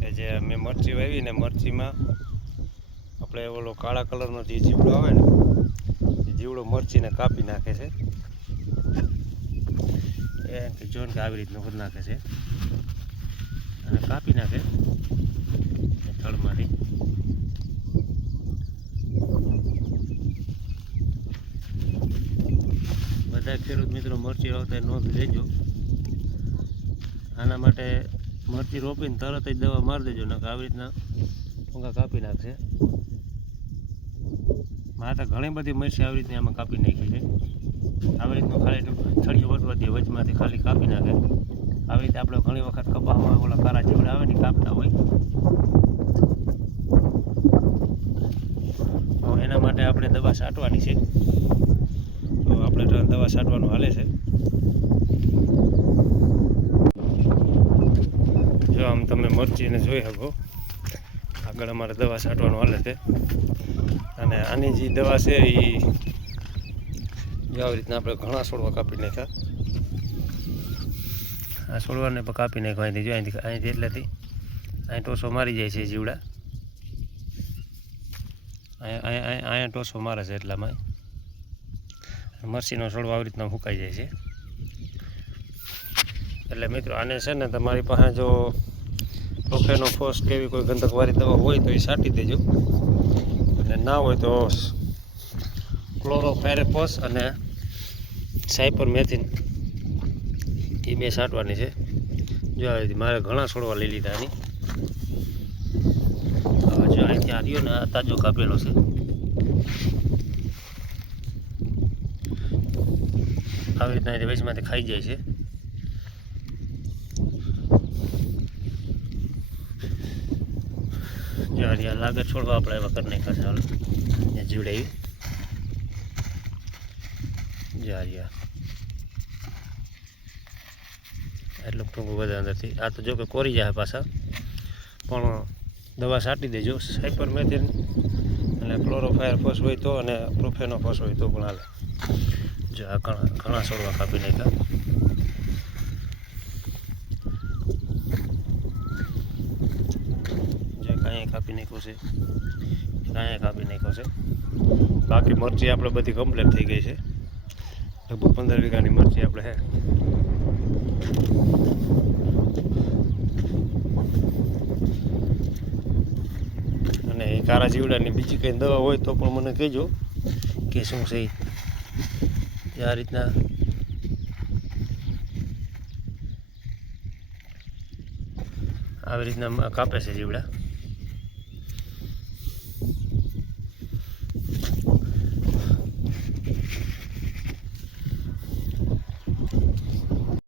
કે જે મેં મરચી વાવી ને મરચીમાં આપણે ઓલો કાળા કલરનો જે જીવડો આવે ને એ જીવડો મરચીને કાપી નાખે છે. એ જોન કે આવી રીતનું કરી નાખે છે અને કાપી નાખે થળમાંથી. બધા ખેડૂત મિત્રો મરચી વાવતા નોંધ લેજો. આના માટે મરચી રોપીને તરત જ દવા મારી દેજો, નકર આવી રીતના ટૂંકા કાપી નાખશે. મારે તો ઘણી બધી મરચી આવી રીતની આમાં કાપી નાખી છે. આવી રીતનું ખાલી થળિયું વટવા દે, વચમાંથી ખાલી કાપી નાખે. આવી રીતે આપણે ઘણી વખત કપાસમાં ઓલા કારા જીવડા આવે ને કાપતા હોય. એના માટે આપણે દવા છાંટવાની છે. તો આપણે દવા છાંટવાનું હાલે છે. જો આમ તમે મરચીને જોઈ શકો, આગળ અમારે દવા છાંટવાનું હાલે છે. અને આની જે દવા છે એ જો આવી રીતના આપણે ઘણા છોડવા કાપી નાખ્યા. આ છોડવાને પણ કાપી નાખ્યો અહીંથી. જો અહીંથી એટલેથી અહીં ટોસો મારી જાય છે જીવડા. અહીંયા ટોસો મારે છે એટલામાં મરચીનો છોડવા આવી રીતના ફૂંકાઈ જાય છે. એટલે મિત્રો આને છે ને તમારી પાસે જો પ્રોફેનોફોસ કેવી કોઈ ગંધકવાળી દવા હોય તો એ છાંટી દેજો, અને ના હોય તો ક્લોરોફાયરેફોસ અને સાયપરમેથિન એ બે છાંટવાની છે. જો મારે ઘણા છોડવા લઈ લીધા આની. જો અહીંથી આ રહ્યો ને આ તાજો કાપેલો છે. આવી રીતના વચમાંથી ખાઈ જાય છે. જો હરિયા લાગે છોડવા આપણે એવા કરી નાખ્યા છે. હાલ જીવડાવી જો હરિયા એટલું ટૂંકું બધા અંદરથી. આ તો જો કે કોરી જાય પાછા, પણ દવા છાંટી દેજો. સાયપરમેથિન અને ક્લોરોફાયરફોસ હોય તો, અને પ્રોફેનોફોસ હોય તો પણ હાલે. જો આ ઘણા છોડવા કાપી નાખ્યા. જે કાંઈ કાપી નાખ્યું છે, કાંઈ કાપી નાખ્યો છે. બાકી મરચી આપણે બધી કમ્પ્લીટ થઈ ગઈ છે. લગભગ 15 વીઘાની મરચી આપણે હે. અને એ કારા જીવડાની બીજી કંઈ દવા હોય તો પણ મને કહેજો કે શું છે. આ રીતના આવી રીતના કાપે છે જીવડા.